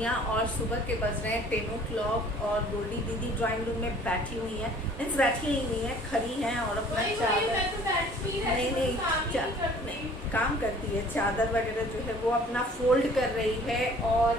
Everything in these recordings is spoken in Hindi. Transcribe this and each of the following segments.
दुनिया और सुबह के बज रहे हैं 10 o'clock और गोल्डी दीदी ड्राइंग रूम में बैठी हुई है। मीन्स बैठी ही नहीं है, खड़ी हैं और अपना चादर नहीं काम करती है, चादर वगैरह जो है वो अपना फोल्ड कर रही है। और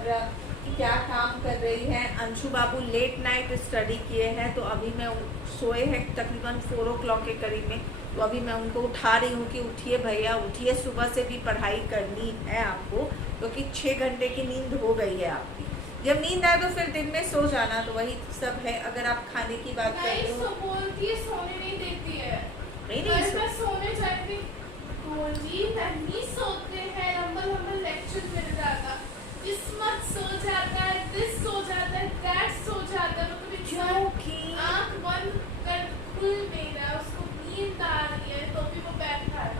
क्या काम कर रही है, अंशु बाबू लेट नाइट स्टडी किए हैं तो अभी मैं सोए हैं तकरीबन 4 o'clock के करीब में, तो अभी मैं उनको उठा रही हूँ कि उठिए भैया उठिए, सुबह से भी पढ़ाई करनी है आपको, क्योंकि 6 घंटे की नींद हो गई है आपकी। जब नींद आए तो फिर दिन में सो जाना, तो वही सब है। अगर आप खाने की बात करें तो बोलती है सोने नहीं देती है, नहीं सोने जाती गोल्डी नहीं सोते हैं, लंबा लेक्चर मिल जाता, किस्मत सो जाता है, दिस सो जाता है, दैट सो जाता है, क्योंकि आंख बंद कर खुल नहीं रहा, उसको नींद आ रही है तो भी वो बैठा है,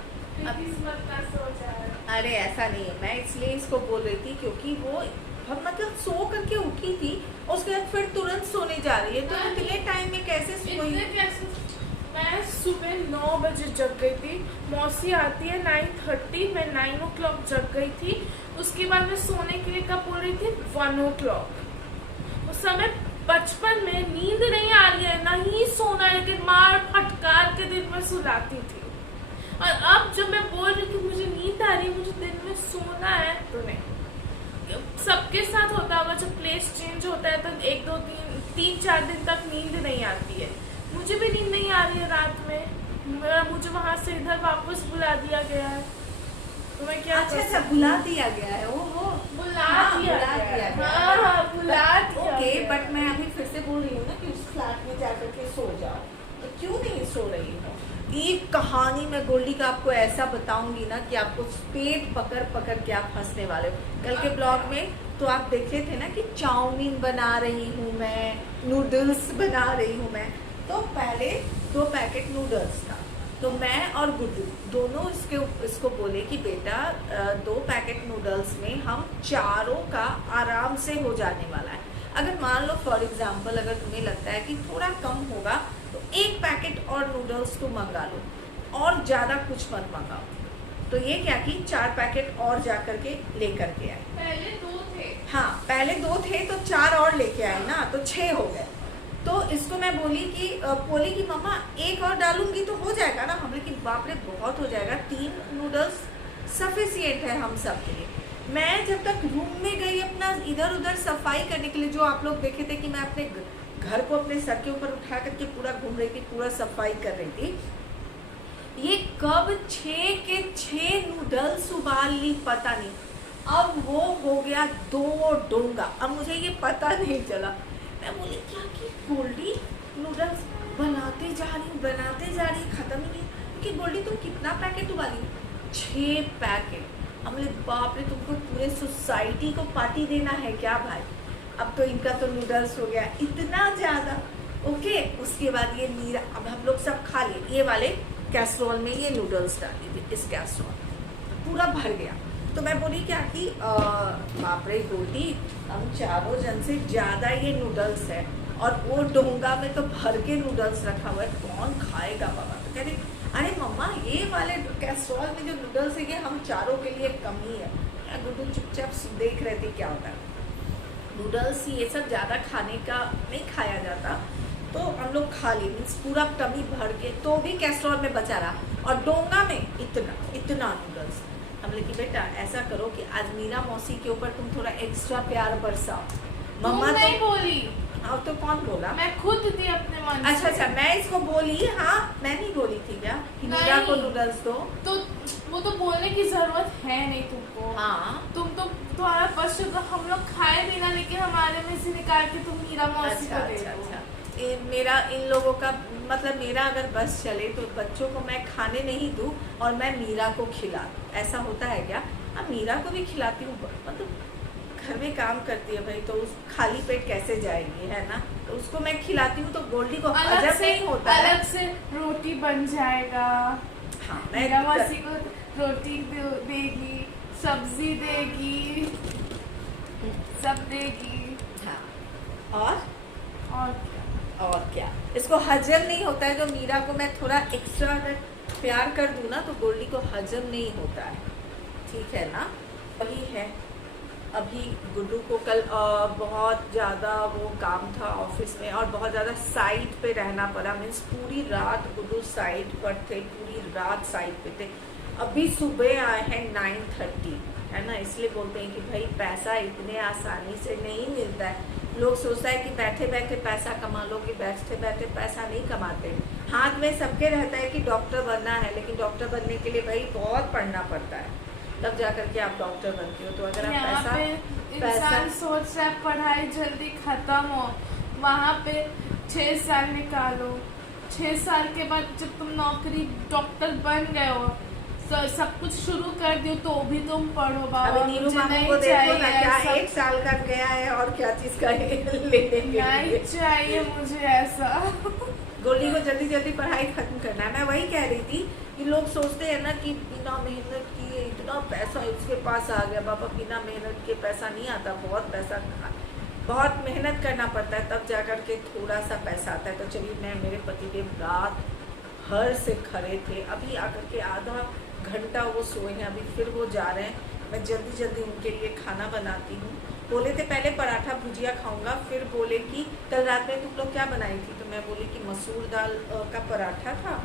किस्मत ना सो जाए। अरे ऐसा नहीं है, मैं इसलिए इसको बोल रही थी क्योंकि वो मतलब सो करके उठी थी और उसके बाद फिर तुरंत सोने जा रही है, तो इतने टाइम में कैसे सोई? मैं सुबह 9 बजे जग गई थी, मौसी आती है 9:30, मैं 9 o'clock जग गई थी। उसके बाद मैं सोने के लिए कब बोल रही थी 1 o'clock। उस समय बचपन में नींद नहीं आ रही है, नहीं सोना है, लेकिन मार फटकार के दिन में सुलाती थी। और अब जब मैं बोल रही थी मुझे नींद आ रही है, मुझे दिन में सोना है, तो नहीं। सबके साथ होता होगा, जब प्लेस चेंज होता है तो 1 2 3 4 दिन तक नींद नहीं आती है। मुझे भी नींद नहीं आ रही है रात में, मुझे वहां से इधर वापस बुला दिया गया है, तो मैं क्या अच्छा बुला दिया गया है, ओहो बुला दिया ओके। गया। बट मैं अभी फिर से बोल रही हूँ ना कि उस फ्लैट में जाकर के सो जाओ, तो क्यों नहीं सो रही हो? एक कहानी मैं गोल्डी का आपको ऐसा बताऊंगी ना कि आपको पेट पकड़ पकड़ के आप हंसने वाले हो। कल के ब्लॉग में तो आप देखे थे ना कि चाउमीन बना रही हूँ मैं, नूडल्स बना रही हूँ मैं। तो पहले 2 पैकेट नूडल्स था, तो मैं और गुड्डू दोनों इसको बोले कि बेटा 2 पैकेट नूडल्स में हम चारों का आराम से हो जाने वाला है। अगर मान लो फॉर एग्जाम्पल अगर तुम्हें लगता है कि थोड़ा कम होगा तो 1 पैकेट और नूडल्स तो मंगा लो, और ज़्यादा कुछ मत मंगाओ। तो ये क्या कि 4 पैकेट और जा करके लेकर के आए। पहले 2 थे, हाँ पहले 2 थे तो 4 और लेके आए ना, तो 6 हो गए। तो इसको मैं बोली कि मम्मा 1 और डालूंगी तो हो जाएगा ना। हमने कि बाप रे बहुत हो जाएगा, 3 नूडल्स सफिशिएंट है हम सब के लिए। मैं जब तक रूम में गई अपना इधर उधर सफाई करने के लिए, जो आप लोग देखे थे कि मैं अपने घर को अपने सर के ऊपर उठा करके पूरा घूम रही थी, पूरा सफाई कर रही थी, ये कब 6 के 6 नूडल्स उबाल ली पता नहीं। अब वो हो गया 2 डोंगा, अब मुझे ये पता नहीं चला। मैं बोली क्या कि गोल्डी नूडल्स बनाते जा रही खत्म ही नहीं, कि गोल्डी तुम कितना पैकेट उबाली? 6 पैकेट। हमने बाप रे तुमको पूरे सोसाइटी को पार्टी देना है क्या भाई? अब तो इनका तो नूडल्स हो गया इतना ज़्यादा। ओके, उसके बाद ये मीरा, अब हम लोग सब खा लिए, ये वाले कैसरोल में ये नूडल्स डाली थी, इस कैसरोल पूरा भर गया। तो मैं बोली क्या कि बाप रे गोल्डी हम चारों जन से ज़्यादा ये नूडल्स है, और वो डोंगा में तो भर के नूडल्स रखा हुआ है, कौन खाएगा बाबा? तो कह रही अरे मम्मा ये वाले कैसरोल में जो नूडल्स है ये हम चारों के लिए कम ही है। गुड्डू चुपचाप देख रहे थे क्या होता है। नूडल्स ये सब ज़्यादा खाने का नहीं खाया जाता, तो हम लोग खा ली, मीन्स पूरा टमी भर के, तो भी कैसरोल में बचा रहा, और डोंगा में इतना नूडल्स। हम लोग कि बेटा ऐसा करो कि आज मीरा मौसी के ऊपर तुम थोड़ा एक्स्ट्रा प्यार बरसाओ। मम्मा नहीं बोली, अब तो कौन बोला? मैं खुद थी अपने मन से। अच्छा मैं इसको बोली, हाँ मैं नहीं बोली थी क्या कि मीरा को नूडल्स दो? तो वो तो बोलने की जरूरत है नहीं तुमको। हाँ तुम तो तुम्हारा बस तो हम लोग खाए भी ना, लेकिन हमारे में से निकाल के तुम मीरा मौसी को दे दो। मेरा इन लोगों का मतलब, मेरा अगर बस चले तो बच्चों को मैं खाने नहीं दूं और मैं मीरा को खिला, ऐसा होता है क्या? अब मीरा को भी खिलाती हूँ, मतलब घर में काम करती है भाई, तो उस खाली पेट कैसे जाएगी, है ना? तो उसको मैं खिलाती हूँ तो गोल्डी को हजम नहीं होता है। अलग से रोटी बन जाएगा। हाँ मीरा मौसी को रोटी देगी, सब्जी देगी, सब देगी। हाँ और क्या इसको हजम नहीं होता है। जो मीरा को मैं थोड़ा एक्स्ट्रा अगर प्यार कर दूँ ना तो गोल्डी को हजम नहीं होता है, ठीक है ना? वही है। अभी गुड्डू को कल बहुत ज़्यादा वो काम था ऑफिस में और बहुत ज़्यादा साइट पे रहना पड़ा। मीन्स पूरी रात गुड्डू साइट पर थे, पूरी रात साइट पे थे। अभी सुबह आए हैं 9:30, है ना। इसलिए बोलते हैं कि भाई पैसा इतने आसानी से नहीं मिलता है। लोग सोचता है कि बैठे बैठे पैसा कमा लो, कि बैठे बैठे पैसा नहीं कमाते। हाथ में सबके रहता है कि डॉक्टर बनना है, लेकिन डॉक्टर बनने के लिए भाई बहुत पढ़ना पड़ता है, तब जा करके आप डॉक्टर बनते हो। तो अगर आप इंसान सोच रहा है पढ़ाई जल्दी खत्म हो, वहाँ पे 6 साल निकालो, 6 साल के बाद जब तुम नौकरी डॉक्टर बन गए हो तो सब कुछ शुरू कर दियो तो भी तुम पढ़ो बाबा। अभी नीरू मामू को देखो ना, क्या 1 साल का गया है और क्या चीज का लेने नहीं चाहिए मुझे ऐसा। गोली को जल्दी जल्दी पढ़ाई खत्म करना है। मैं वही कह रही थी कि लोग सोचते हैं ना कि बिना मेहनत किए इतना पैसा इसके पास आ गया। बाबा बिना मेहनत के पैसा नहीं आता, बहुत मेहनत करना पड़ता है, तब जाकर के थोड़ा सा पैसा आता है। तो चलिए, मैं मेरे पतिदेव रात भर से खड़े थे, अभी आकर के आधा घंटा वो सोए हैं, अभी फिर वो जा रहे हैं। मैं जल्दी जल्दी उनके लिए खाना बनाती हूँ। बोले थे पहले पराठा भुजिया खाऊंगा, फिर बोले कि कल रात में तुम लोग क्या बनाई थी, तो मैं बोली कि मसूर दाल का पराठा था,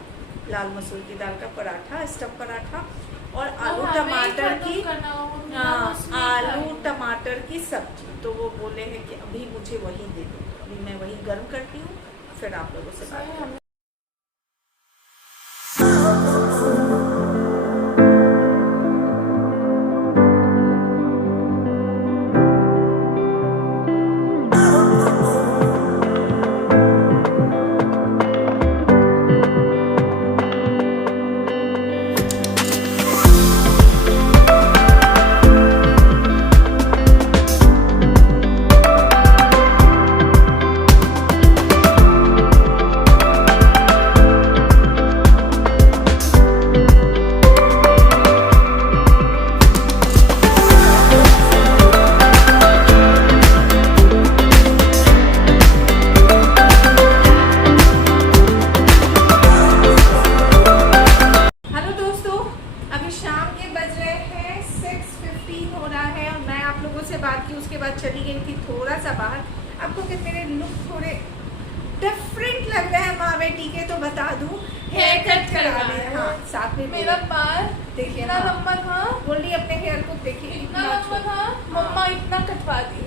लाल मसूर की दाल का पराठा, स्टफ पराठा और आलू टमाटर की, आलू टमाटर की सब्जी। तो वो बोले हैं कि अभी मुझे वही दे दो। अभी मैं वही गर्म करती हूँ, फिर आप लोगों से बात करूँ। उसके बाद चली गई थी थोड़ा सा बाहर। आपको कि मेरे लुक थोड़े डिफरेंट लग रहे हैं माँ बेटी के, तो बता दूं हेयर कट कराने। हाँ, साथ में मेरा बाल देखिए इतना लंबा था, बोली अपने हेयर को देखिए इतना लंबा था, मम्मा इतना कटवा दी।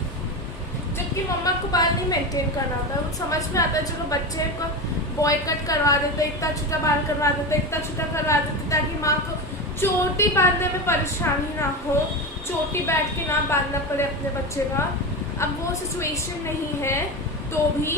जबकि मम्मा को बाल नहीं मेंटेन करना था। समझ में आता है चलो बच्चे को बॉय कट करवा देते, इतना छोटा बाल करवा देते, इतना छोटा करवा देते, ताकि माँ को चोटी बांधने में परेशानी ना हो, चोटी बैठ के ना बांधना पड़े अपने बच्चे का। अब वो सिचुएशन नहीं है तो भी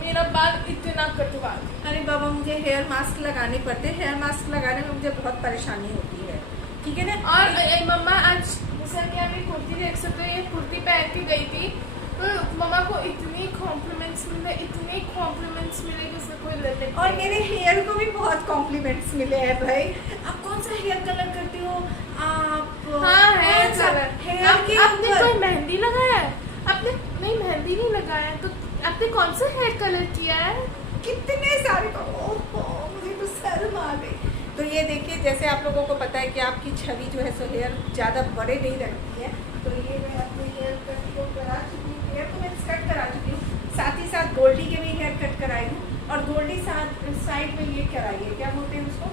मेरा बाल इतना कटवा दिया। अरे बाबा, मुझे हेयर मास्क लगाने पड़ते हैं, हेयर मास्क लगाने में मुझे बहुत परेशानी होती है, ठीक है ना। और मम्मा आज जैसा कि आप ये कुर्ती देख सकते हो, ये कुर्ती पहन के गई थी तो मम्मा को इतनी कॉम्प्लीमेंट्स मिले कि उससे कोई लेने। और मेरे हेयर को भी बहुत कॉम्प्लीमेंट्स मिले हैं भाई। आप कौन सा हेयर कलर करती हो आप? हाँ, हेयर कलर। हेयर के आपने कोई मेहंदी लगाया है? आपने नहीं, मेहंदी नहीं लगाया है, तो आपने कौन सा हेयर कलर किया है? कितने सारे मुझे तो शर्म आ गई। तो ये देखिए, जैसे आप लोगों को पता है कि आपकी छवि जो है सो हेयर ज़्यादा बड़े नहीं लगती है, तो ये मैं अपने हेयर कट को करा चुकी हूँ, हेयर को मैं कट करा चुकी हूँ। साथ ही साथ गोल्डी के भी हेयर कट कराई हूँ, और गोल्डी साइड में ये कराई है, क्या बोलते हैं उसको?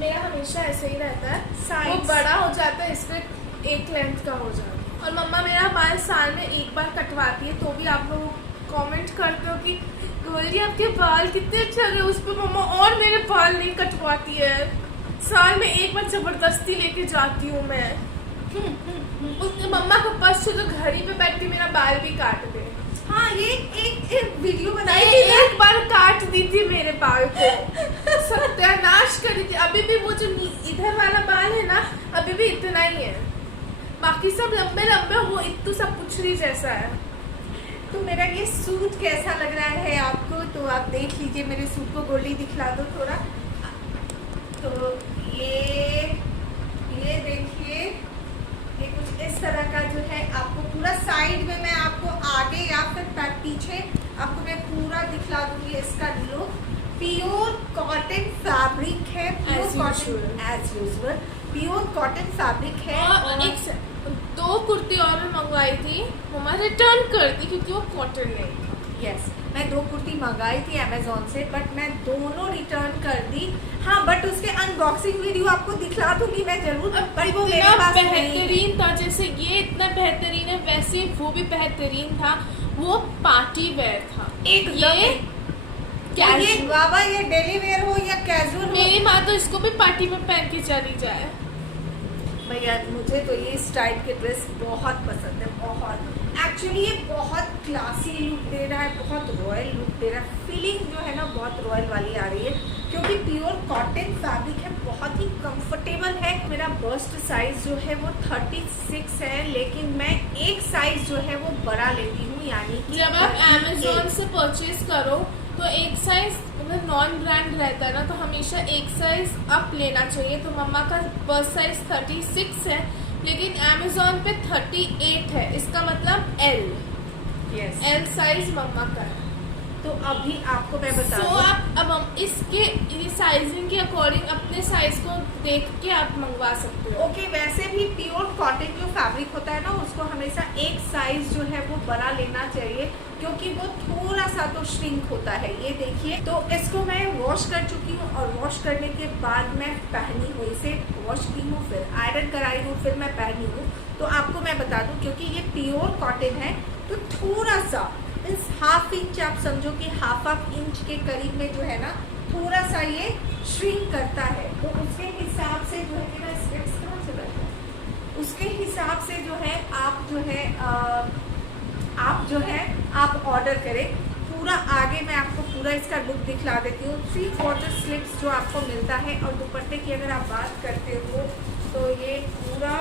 मेरा हमेशा ऐसे ही रहता है, Sides। वो बड़ा हो जाता है, इस पे एक लेंथ का हो जाता है। और मम्मा मेरा बाल साल में एक बार कटवाती है, तो भी आप लोग कमेंट करते हो कि गोल्डी आपके बाल कितने अच्छे लग रहे हैं। उस पर मम्मा और मेरे बाल नहीं कटवाती है, साल में एक बार जबरदस्ती लेके जाती हूँ मैं। उसने मम्मा को बस तो घड़ी पे बैठ के मेरा बाल भी काट दे। हाँ, ये एक वीडियो बनाई थी, एक बार काट दी थी मेरे बाल को, सत्यानाश करी थी। अभी भी वो जो इधर वाला बाल है ना, अभी भी इतना ही है, बाकी सब लंबे लंबे, वो इतू सब पुछरी जैसा है। तो मेरा ये सूट कैसा लग रहा है आपको, तो आप देख लीजिए। मेरे सूट को गोल्डी दिखला दो थोड़ा। तो ये देखिए, ये कुछ इस तरह का जो है, आपको पूरा साइड में मैं आपको आगे या फिर पीछे आपको मैं पूरा दिखला दूंगी इसका लुक। प्योर कॉटन फैब्रिक है, pure cotton as usual, pure cotton fabric है। और एक 2 2 कुर्ती और मंगवाई थी, मम्मा रिटर्न कर दी क्योंकि वो कॉटन नहीं था। यस मैं 2 कुर्ती मंगाई थी अमेजोन से, बट मैं दोनों रिटर्न कर दी। हाँ, बट उसके अनबॉक्सिंग वीडियो आपको दिखला दूंगी मैं जरूर, पर वो मेरे इतना पास नहीं। बेहतरीन था, जैसे ये इतना बेहतरीन है वैसे वो भी बेहतरीन था। वो पार्टी वेयर था। ये क्या ये बाबा ये डेली वेयर हो या कैजुअल हो? मेरी माँ तो इसको भी पार्टी में पहन के चली जाए। भैया मुझे तो ये इस टाइप के ड्रेस बहुत पसंद है, बहुत। एक्चुअली ये बहुत क्लासी लुक दे रहा है, बहुत रॉयल लुक दे रहा है। फीलिंग जो है ना बहुत रॉयल वाली आ रही है, क्योंकि प्योर कॉटन फैब्रिक है, बहुत ही कंफर्टेबल है। मेरा बस्ट साइज जो है वो 36 है, लेकिन मैं एक साइज जो है वो बड़ा लेती हूँ, यानी कि जब आप अमेजोन से परचेज करो तो एक साइज मतलब नॉन ब्रांड रहता है ना, तो हमेशा एक साइज अप लेना चाहिए। तो मम्मा का बर्थ साइज 36 है, लेकिन अमेजोन पे 38 है, इसका मतलब L। यस L साइज मम्मा का है। तो अभी आपको मैं बता सो दूं, आप अब इसके साइजिंग के अकॉर्डिंग अपने साइज को देख के आप मंगवा सकते हो। ओके वैसे भी प्योर कॉटन जो फैब्रिक होता है ना, उसको हमेशा एक साइज जो है वो बड़ा लेना चाहिए, क्योंकि वो थोड़ा सा तो श्रिंक होता है। ये देखिए, तो इसको मैं वॉश कर चुकी हूँ, और वॉश करने के बाद मैं पहनी हूँ, इसे वॉश की हूँ, फिर आयरन कराई हूँ, फिर मैं पहनी हूँ। तो आपको मैं बता दूँ, क्योंकि ये प्योर कॉटन है, तो थोड़ा सा इस हाफ इंच आप समझो कि हाफ इंच के करीब में जो है ना, थोड़ा सा ये श्रिंक करता है। तो उसके हिसाब से जो है, मेरा स्पेक्स कहाँ से बैठा है, उसके हिसाब से जो है आप जो है आप ऑर्डर करें। पूरा आगे मैं आपको पूरा इसका लुक दिखला देती हूँ। 3/4 स्लिप्स जो आपको मिलता है, और दुपट्टे की अगर आप बात करते हो तो ये पूरा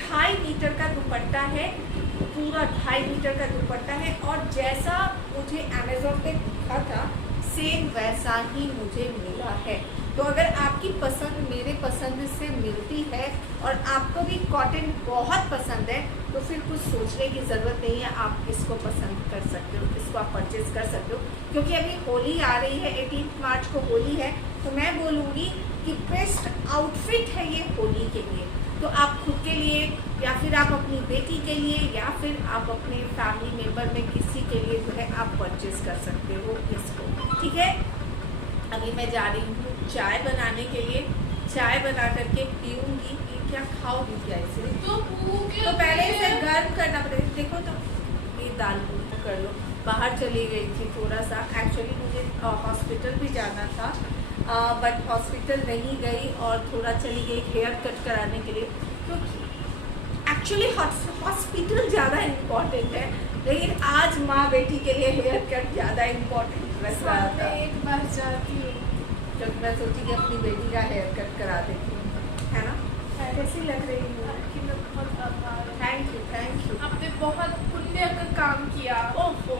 2.5 मीटर का दुपट्टा है, पूरा 2.5 मीटर का दुपट्टा है। और जैसा मुझे अमेजोन पे दिखा था सेम वैसा ही मुझे मिला है। तो अगर आपकी पसंद मेरे पसंद से मिलती है और आपको भी कॉटन बहुत पसंद है, तो फिर कुछ सोचने की ज़रूरत नहीं है, आप इसको पसंद कर सकते हो, इसको आप परचेज कर सकते हो। क्योंकि अभी होली आ रही है, 18 मार्च को होली है, तो मैं बोलूँगी कि बेस्ट आउटफिट है ये होली के लिए। तो आप खुद के लिए, या फिर आप अपनी बेटी के लिए, या फिर आप अपने फैमिली मेम्बर में किसी के लिए जो है आप परचेज कर सकते हो इसको, ठीक है। अभी मैं जा रही हूँ चाय बनाने के लिए, चाय बना करके पीऊँगी। क्या खाओगी क्या इसे? तो पहले इसे गर्म करना पड़ेगा। देखो तो ये दाल पूरी कर लो। बाहर चली गई थी थोड़ा सा, एक्चुअली मुझे हॉस्पिटल भी जाना था, बट हॉस्पिटल नहीं गई और थोड़ा चली गई हेयर कट कराने के लिए, क्योंकि एक्चुअली हॉस्पिटल ज़्यादा इम्पोर्टेंट है, लेकिन आज माँ बेटी के लिए हेयर कट ज़्यादा इम्पोर्टेंट लग रहा था। एक बार जाती हूँ, जब मैं सोची कि अपनी बेटी का हेयर कट करा देती हूँ, है ना। कैसी लग रही हूँ? आपकी मैं बहुत आभार हूँ। Thank you. आपने बहुत पुण्य का काम किया। ओहो,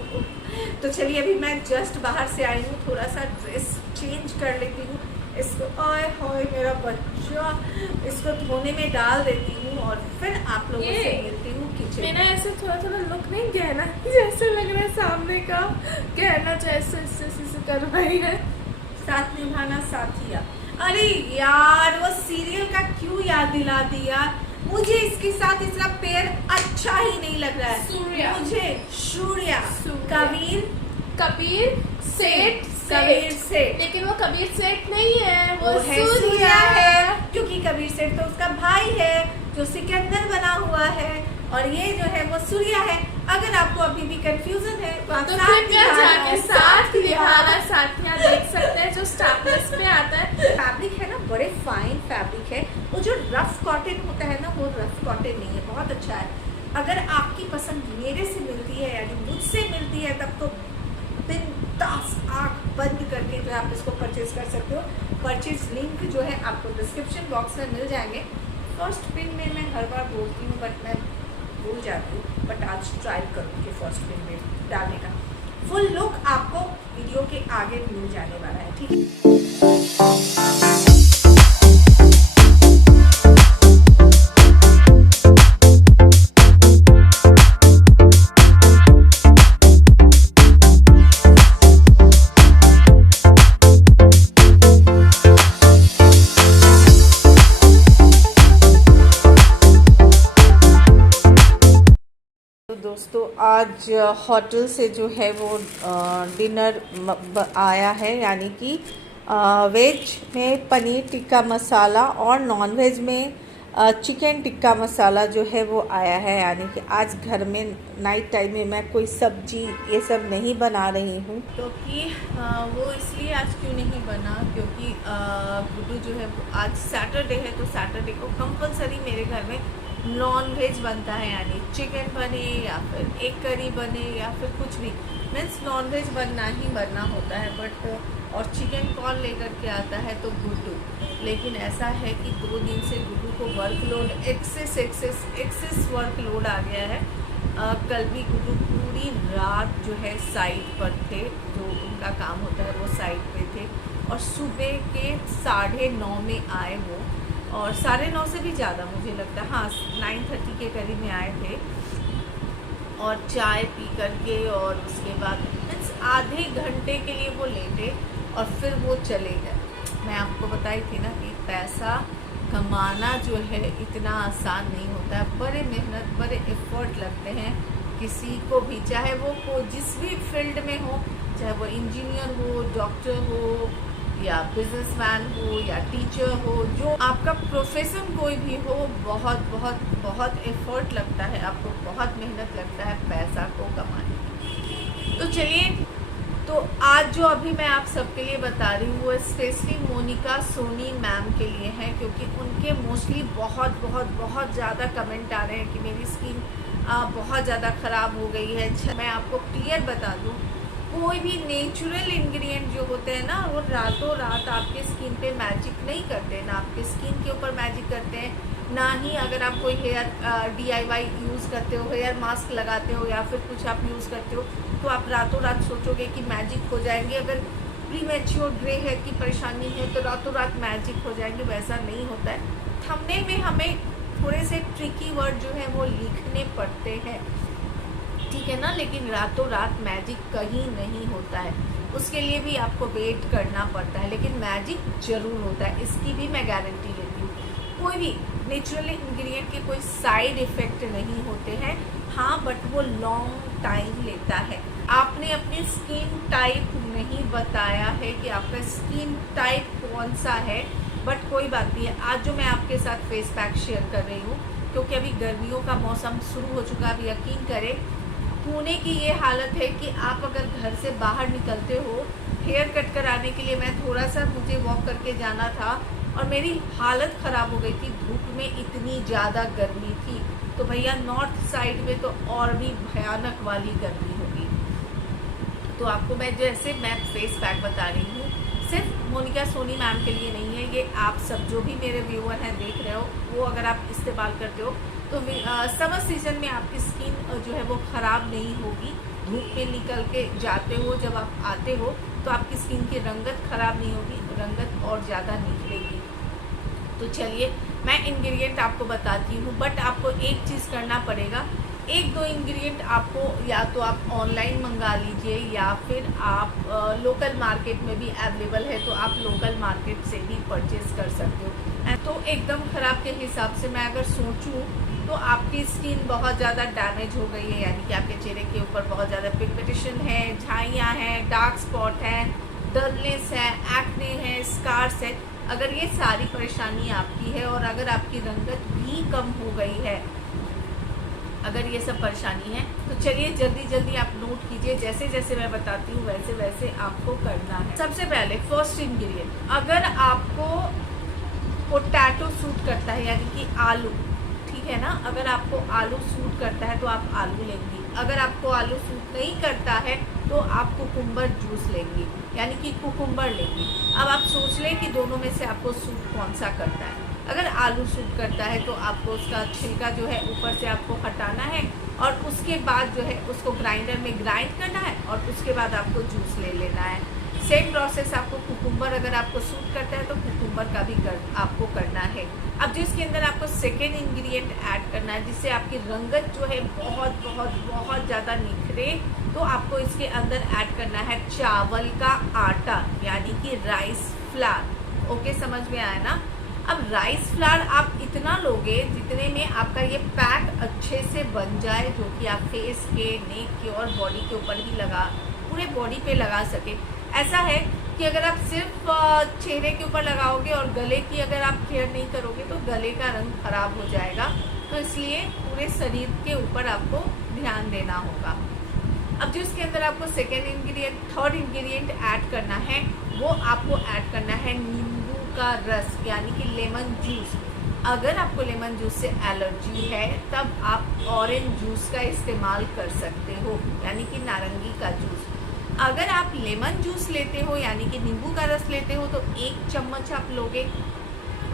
तो चलिए अभी मैं जस्ट बाहर से आई हूँ, थोड़ा सा ड्रेस चेंज कर लेती हूँ। इसको आय हाय मेरा बच्चा, इसको धोने में डाल देती हूँ, और फिर आप लोगों से मिलती हूँ किचन। मेरा ऐसे थोड़ा थोड़ा लुक नहीं, गहना जैसे लग रहा है, सामने का गहना जैसे इससे करवाई है। साथ निभाना साथिया। अरे यार वो सीरियल का क्यों याद दिला दिया मुझे, इसके साथ इसका पेयर अच्छा ही नहीं लग रहा है। सूर्या। मुझे सूर्या, कबीर सेठ, लेकिन वो कबीर सेठ नहीं है, वो है सूर्या है, क्योंकि कबीर सेठ तो उसका भाई है जो सिकंदर बना हुआ है, और ये जो है वो सूर्या है। अगर आपको अभी भी कंफ्यूजन है तो आप तो कृपया जाके साथ निभाना साथिया देख सकते हैं, जो स्टार प्लस पे आता है। फैब्रिक है ना, बड़े फाइन फैब्रिक है। वो जो रफ कॉटन होता है ना, वो रफ कॉटन नहीं है, बहुत अच्छा है। अगर आपकी पसंद मेरे से मिलती है, यानी मुझसे मिलती है, तब तो बिंदास आँख बंद करके जो है आप इसको परचेज कर सकते हो। परचेज लिंक जो है आपको डिस्क्रिप्शन बॉक्स में मिल जाएंगे। फर्स्ट पिन में मैं हर बार बोलती हूँ, बट मैं भूल जाती हूँ, बट आज ट्राई करूँगी फर्स्ट पिन में डालने का। फुल लुक आपको वीडियो के आगे मिल जाने वाला है, ठीक है। व्यूअर्स, तो आज होटल से जो है वो डिनर आया है, यानी कि वेज में पनीर टिक्का मसाला और नॉन वेज में चिकन टिक्का मसाला जो है वो आया है। यानी कि आज घर में नाइट टाइम में मैं कोई सब्जी ये सब नहीं बना रही हूँ, क्योंकि वो इसलिए आज क्यों नहीं बना, क्योंकि गुड्डू जो है वो आज सैटरडे है, तो सैटरडे को कंपलसरी मेरे घर में नॉन वेज बनता है, यानी चिकन बने या फिर एक करी बने या फिर कुछ भी, मीन्स नॉन वेज बनना ही बनना होता है। बट और चिकन कौन लेकर के आता है, तो गुड्डू। लेकिन ऐसा है कि 2 दिन से गुड्डू को वर्कलोड एक्सेस वर्कलोड आ गया है। कल भी गुड्डू पूरी रात जो है साइट पर थे, जो उनका काम होता है वो साइट पे थे, और सुबह के 9:30 में आए वो, और 9:30 से भी ज़्यादा मुझे लगता है, हाँ 9:30 के करीब में आए थे, और चाय पी करके और उसके बाद मीन्स आधे घंटे के लिए वो लेटे और फिर वो चले गए। मैं आपको बताई थी ना कि पैसा कमाना जो है इतना आसान नहीं होता है, बड़े मेहनत बड़े एफर्ट लगते हैं किसी को भी, चाहे वो जिस भी फील्ड में हो, चाहे वो इंजीनियर हो, डॉक्टर हो या बिजनेसमैन हो या टीचर हो, जो आपका प्रोफेशन कोई भी हो, बहुत बहुत बहुत एफर्ट लगता है, आपको बहुत मेहनत लगता है पैसा को कमाने की। तो चलिए, तो आज जो अभी मैं आप सबके लिए बता रही हूँ वो स्पेशली मोनिका सोनी मैम के लिए है, क्योंकि उनके मोस्टली बहुत ज़्यादा कमेंट आ रहे हैं कि मेरी स्किन बहुत ज़्यादा ख़राब हो गई है। मैं आपको क्लियर बता दूँ, कोई भी नेचुरल इंग्रेडिएंट जो होते हैं ना, वो रातों रात आपके स्किन पे मैजिक नहीं करते, ना आपके स्किन के ऊपर मैजिक करते हैं, ना ही अगर आप कोई हेयर DIY यूज़ करते हो, हेयर मास्क लगाते हो या फिर कुछ आप यूज़ करते हो, तो आप रातों रात सोचोगे कि मैजिक हो जाएंगे। अगर प्रीमैच्योर ग्रे हेयर की परेशानी है तो रातों रात मैजिक हो जाएंगे, वैसा नहीं होता है। थंबनेल में हमें थोड़े से ट्रिकी वर्ड जो है वो लिखने पड़ते हैं, ठीक है ना, लेकिन रातों रात मैजिक कहीं नहीं होता है, उसके लिए भी आपको वेट करना पड़ता है, लेकिन मैजिक जरूर होता है, इसकी भी मैं गारंटी लेती हूँ। कोई भी नेचुरल इंग्रेडिएंट के कोई साइड इफ़ेक्ट नहीं होते हैं, हाँ, बट वो लॉन्ग टाइम लेता है। आपने अपनी स्किन टाइप नहीं बताया है कि आपका स्किन टाइप कौन सा है, बट कोई बात नहीं है। आज जो मैं आपके साथ फेस पैक शेयर कर रही हूँ, क्योंकि अभी गर्मियों का मौसम शुरू हो चुका है, अब यकीन करें पुणे की ये हालत है कि आप अगर घर से बाहर निकलते हो, हेयर कट कराने के लिए मैं थोड़ा सा मुझे वॉक करके जाना था और मेरी हालत ख़राब हो गई थी, धूप में इतनी ज़्यादा गर्मी थी। तो भैया नॉर्थ साइड में तो और भी भयानक वाली गर्मी होगी। तो आपको मैं जैसे मैं फेस पैक बता रही हूँ, सिर्फ मोनिका सोनी मैम के लिए नहीं है, ये आप सब जो भी मेरे व्यूअर हैं देख रहे हो, वो अगर आप इस्तेमाल करते हो तो समर सीजन में आपकी स्किन जो है वो ख़राब नहीं होगी। धूप में निकल के जाते हो, जब आप आते हो तो आपकी स्किन की रंगत ख़राब नहीं होगी, रंगत और ज़्यादा निखरेगी। तो चलिए मैं इंग्रेडिएंट आपको बताती हूँ, बट आपको एक चीज़ करना पड़ेगा, 1-2 इंग्रेडिएंट आपको या तो आप ऑनलाइन मंगा लीजिए या फिर आप लोकल मार्केट में भी अवेलेबल है, तो आप लोकल मार्केट से भी परचेज कर सकते हो। तो एकदम ख़राब के हिसाब से मैं अगर सोचूं तो आपकी स्किन बहुत ज़्यादा डैमेज हो गई है, यानी कि आपके चेहरे के ऊपर बहुत ज़्यादा पिगमेंटेशन है, झाइयाँ हैं, डार्क स्पॉट है, डलनेस है, एक्ने है, स्कार्स है। अगर ये सारी परेशानी आपकी है और अगर आपकी रंगत भी कम हो गई है, अगर ये सब परेशानी है, तो चलिए जल्दी जल्दी आप नोट कीजिए, जैसे जैसे मैं बताती हूँ वैसे वैसे आपको करना है। सबसे पहले फर्स्ट इंग्रेडिएंट, अगर आपको पोटैटो सूट करता है, यानी कि आलू, ठीक है ना, अगर आपको आलू सूट करता है तो आप आलू लेंगी। अगर आपको आलू सूट नहीं करता है तो आप कुकुम्बर जूस लेंगी, यानी कि कुकुम्बर लेंगी। अब आप सोच लें कि दोनों में से आपको सूट कौन सा करता है। अगर आलू सूट करता है तो आपको उसका छिलका जो है ऊपर से आपको हटाना है, और उसके बाद जो है उसको ग्राइंडर में ग्राइंड करना है, और उसके बाद आपको जूस ले लेना है। सेम प्रोसेस आपको कुकुम्बर अगर आपको सूट करता है तो कुकुम्बर का भी आपको करना है। अब जिसके अंदर आपको सेकेंड इंग्रेडिएंट ऐड करना है, जिससे आपकी रंगत जो है बहुत बहुत बहुत ज़्यादा निखरे, तो आपको इसके अंदर ऐड करना है चावल का आटा, यानी कि राइस फ्लावर। ओके, समझ में आया ना। अब राइस फ्लावर आप इतना लोगे जितने में आपका ये पैक अच्छे से बन जाए, जो कि आप फेस के, नेक के और बॉडी के ऊपर भी पूरे बॉडी पे लगा सके। ऐसा है कि अगर आप सिर्फ चेहरे के ऊपर लगाओगे और गले की अगर आप केयर नहीं करोगे तो गले का रंग खराब हो जाएगा, तो इसलिए पूरे शरीर के ऊपर आपको ध्यान देना होगा। अब जो इसके अंदर आपको थर्ड इंग्रेडिएंट ऐड करना है, वो आपको ऐड करना है नींबू का रस, यानी कि लेमन जूस। अगर आपको लेमन जूस से एलर्जी है तब आप ऑरेंज जूस का इस्तेमाल कर सकते हो, यानी कि नारंगी का जूस। अगर आप लेमन जूस लेते हो यानी कि नींबू का रस लेते हो तो 1 चम्मच आप लोगे।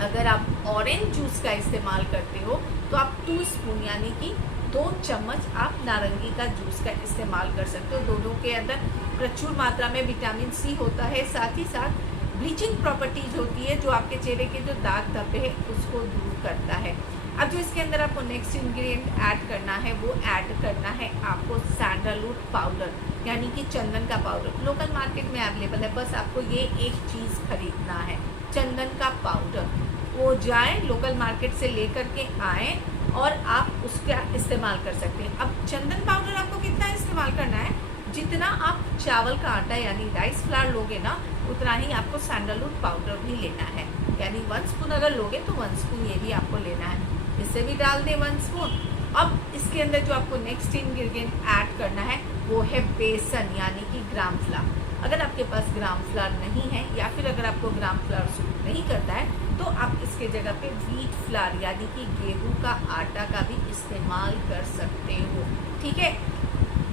अगर आप ऑरेंज जूस का इस्तेमाल करते हो तो आप 2 स्पून यानी कि 2 चम्मच आप नारंगी का जूस का इस्तेमाल कर सकते हो। दोनों के अंदर प्रचुर मात्रा में विटामिन सी होता है, साथ ही साथ ब्लीचिंग प्रॉपर्टीज होती है जो आपके चेहरे के जो दाग धब्बे है उसको दूर करता है। अब जो इसके अंदर आपको नेक्स्ट इंग्रेडिएंट ऐड करना है, वो ऐड करना है आपको सैंडलवुड पाउडर, यानी कि चंदन का पाउडर। लोकल मार्केट में अवेलेबल है, बस आपको ये एक चीज़ खरीदना है, चंदन का पाउडर। वो जाए लोकल मार्केट से लेकर के आए और आप उसका इस्तेमाल कर सकते हैं। अब चंदन पाउडर आपको कितना इस्तेमाल करना है, जितना आप चावल का आटा यानी राइस फ्लावर लोगे ना, उतना ही आपको सैंडलवुड पाउडर भी लेना है। यानी 1 स्पून अगर लोगे तो 1 स्पून ये भी आपको लेना है, इससे भी डाल दें 1 स्पून। अब इसके अंदर जो आपको नेक्स्ट इंग्रेडिएंट ऐड करना है वो है बेसन, यानी कि ग्राम फ्लावर। अगर आपके पास ग्राम फ्लावर नहीं है या फिर अगर आपको ग्राम फ्लावर सूट नहीं करता है तो आप इसके जगह पे व्हीट फ्लावर यानी कि गेहूं का आटा का भी इस्तेमाल कर सकते हो। ठीक है,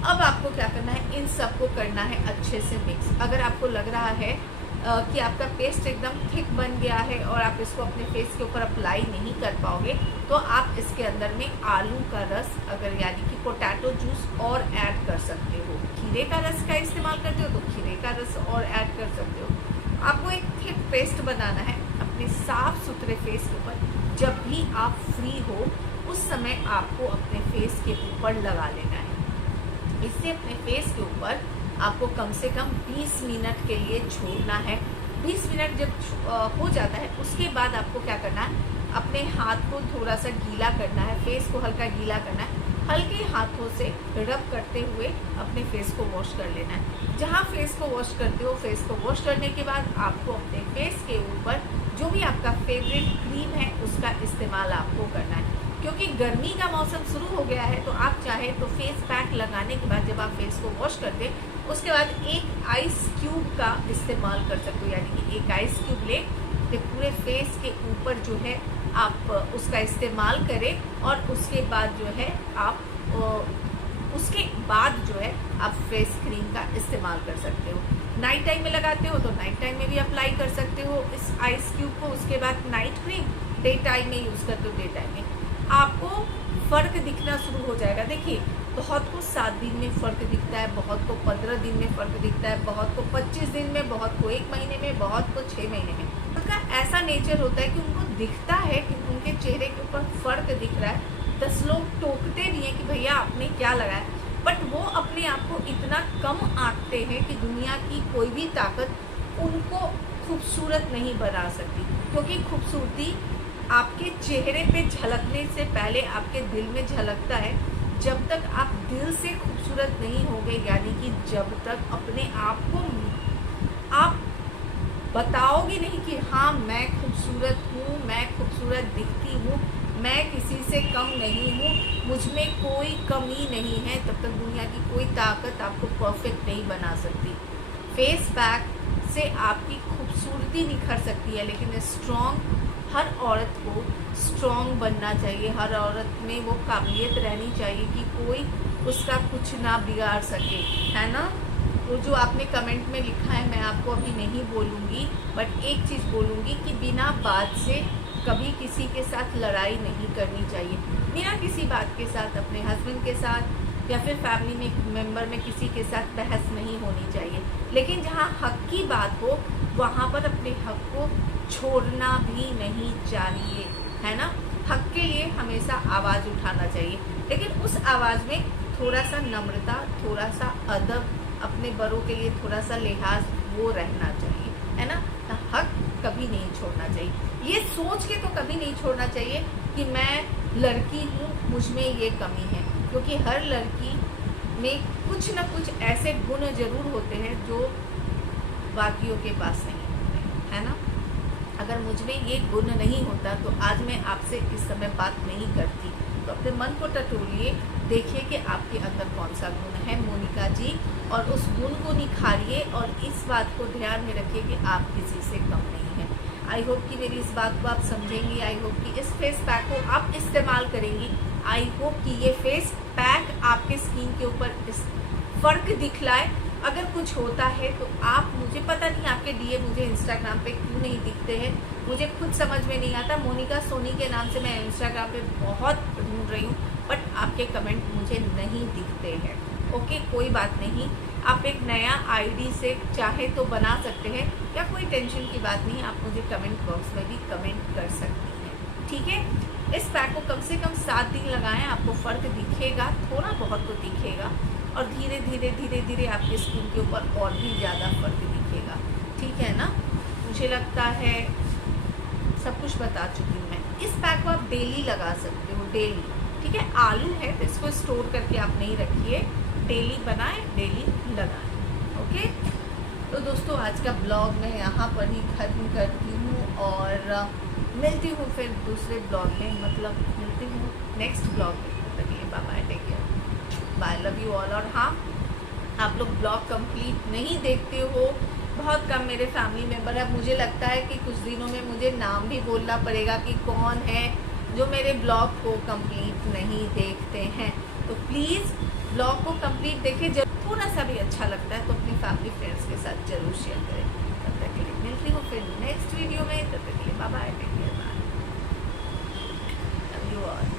अब आपको क्या करना है, इन सबको करना है अच्छे से मिक्स। अगर आपको लग रहा है कि आपका पेस्ट एकदम थिक बन गया है और आप इसको अपने फेस के ऊपर अप्लाई नहीं कर पाओगे तो आप इसके अंदर में आलू का रस अगर यानी कि पोटैटो जूस और ऐड कर सकते हो। खीरे का रस का इस्तेमाल करते हो तो खीरे का रस और ऐड कर सकते हो। आपको एक थिक पेस्ट बनाना है अपने साफ सुथरे फेस के ऊपर। जब भी आप फ्री हो उस समय आपको अपने फेस के ऊपर लगा लेना है। इससे अपने फेस के ऊपर आपको कम से कम 20 मिनट के लिए छोड़ना है। 20 मिनट जब हो जाता है उसके बाद आपको क्या करना है, अपने हाथ को थोड़ा सा गीला करना है, फेस को हल्का गीला करना है। हल्के हाथों से रब करते हुए अपने फेस को वॉश कर लेना है। जहाँ फेस को वॉश करते हो, फेस को वॉश करने के बाद आपको अपने फेस के ऊपर जो भी आपका फेवरेट क्रीम है उसका इस्तेमाल आपको करना है। क्योंकि गर्मी का मौसम शुरू हो गया है तो आप चाहे तो फेस पैक लगाने के बाद जब आप फेस को वॉश करते हैं उसके बाद एक आइस क्यूब का इस्तेमाल कर सकते हो, यानी कि एक आइस क्यूब ले तो पूरे फेस के ऊपर जो है आप उसका इस्तेमाल करें और उसके बाद जो है आप फेस क्रीम का इस्तेमाल कर सकते हो। नाइट टाइम में लगाते हो तो नाइट टाइम में भी अप्लाई कर सकते हो इस आइस क्यूब को। उसके बाद नाइट क्रीम डे टाइम में यूज़ करते हो, डे टाइम में आपको फ़र्क दिखना शुरू हो जाएगा। देखिए, बहुत को 7 दिन में फ़र्क दिखता है, बहुत को 15 दिन में फ़र्क दिखता है, बहुत को 25 दिन में, बहुत को 1 महीने में, बहुत को 6 महीने में। उनका ऐसा नेचर होता है कि उनको दिखता है कि उनके चेहरे के ऊपर फ़र्क दिख रहा है। 10 लोग टोकते भी हैं कि भैया आपने क्या लगाया, बट वो अपने आप को इतना कम आंकते हैं कि दुनिया की कोई भी ताकत उनको खूबसूरत नहीं बना सकती। क्योंकि खूबसूरती आपके चेहरे पे झलकने से पहले आपके दिल में झलकता है। जब तक आप दिल से खूबसूरत नहीं होंगे, यानी कि जब तक अपने आप को आप बताओगे नहीं कि हाँ मैं खूबसूरत हूँ, मैं खूबसूरत दिखती हूँ, मैं किसी से कम नहीं हूँ, मुझ में कोई कमी नहीं है, तब तक दुनिया की कोई ताकत आपको परफेक्ट नहीं बना सकती। फेस पैक से आपकी खूबसूरती निखर सकती है, लेकिन स्ट्रॉन्ग हर औरत को स्ट्रॉन्ग बनना चाहिए। हर औरत में वो काबिलियत रहनी चाहिए कि कोई उसका कुछ ना बिगाड़ सके, है ना। तो जो आपने कमेंट में लिखा है मैं आपको अभी नहीं बोलूँगी, बट एक चीज़ बोलूँगी कि बिना बात से कभी किसी के साथ लड़ाई नहीं करनी चाहिए। बिना किसी बात के साथ अपने हस्बैंड के साथ या फिर फैमिली में मेंबर में किसी के साथ बहस नहीं होनी चाहिए। लेकिन जहाँ हक की बात हो वहाँ पर अपने हक को छोड़ना भी नहीं चाहिए, है ना। हक के लिए हमेशा आवाज़ उठाना चाहिए, लेकिन उस आवाज़ में थोड़ा सा नम्रता, थोड़ा सा अदब, अपने बड़ों के लिए थोड़ा सा लिहाज वो रहना चाहिए, है ना। हक कभी नहीं छोड़ना चाहिए। ये सोच के तो कभी नहीं छोड़ना चाहिए कि मैं लड़की हूँ, मुझ में ये कमी है, क्योंकि हर लड़की में कुछ न कुछ ऐसे गुण जरूर होते हैं जो बाकियों के पास नहीं होते, है ना। अगर मुझ में ये गुण नहीं होता तो आज मैं आपसे इस समय बात नहीं करती। तो अपने मन को टटोलिए, देखिए कि आपके अंदर कौन सा गुण है मोनिका जी, और उस गुण को निखारिए और इस बात को ध्यान में रखिए कि आप किसी से कम नहीं हैं। आई होप कि मेरी इस बात को आप समझेंगी। आई होप कि इस फेस पैक को आप इस्तेमाल करेंगी। आई होप कि ये फेस पैक आपके स्किन के ऊपर इस फर्क दिखलाए। अगर कुछ होता है तो आप मुझे, पता नहीं आपके डीएम मुझे इंस्टाग्राम पे क्यों नहीं दिखते हैं, मुझे खुद समझ में नहीं आता। मोनिका सोनी के नाम से मैं इंस्टाग्राम पे बहुत ढूंढ रही हूँ, बट आपके कमेंट मुझे नहीं दिखते हैं। ओके, कोई बात नहीं, आप एक नया आईडी से चाहे तो बना सकते हैं, या कोई टेंशन की बात नहीं, आप मुझे कमेंट बॉक्स में भी कमेंट कर सकती हैं, ठीक है। इस पैक को कम से कम 7 दिन लगाएं, आपको फ़र्क दिखेगा, थोड़ा बहुत तो दिखेगा, और धीरे धीरे धीरे धीरे आपकी स्किन के ऊपर और भी ज़्यादा फर्क दिखेगा, ठीक है ना। मुझे लगता है सब कुछ बता चुकी हूँ मैं। इस पैक को आप डेली लगा सकते हो, डेली, ठीक है। आलू है तो इसको स्टोर करके आप नहीं रखिए, डेली बनाएं, डेली लगाएं, ओके। तो दोस्तों आज का ब्लॉग मैं यहाँ पर ही ख़त्म करती हूँ, और मिलती हूँ फिर दूसरे ब्लॉग में, मतलब मिलती हूँ नेक्स्ट ब्लॉग में। तक bye bye, take care, bye, love you all. और हाँ, आप लोग ब्लॉग कंप्लीट नहीं देखते हो, बहुत कम मेरे फैमिली मेम्बर है। मुझे लगता है कि कुछ दिनों में मुझे नाम भी बोलना पड़ेगा कि कौन है जो मेरे ब्लॉग को कंप्लीट नहीं देखते हैं। तो प्लीज़ ब्लॉग को कंप्लीट देखें, जब थोड़ा सा भी अच्छा लगता है तो अपनी फैमिली फ्रेंड्स के साथ जरूर शेयर करें। तब तक के लिए मिलती हूँ फिर नेक्स्ट वीडियो में, तब तक के लिए bye bye, take care, bye, love you all.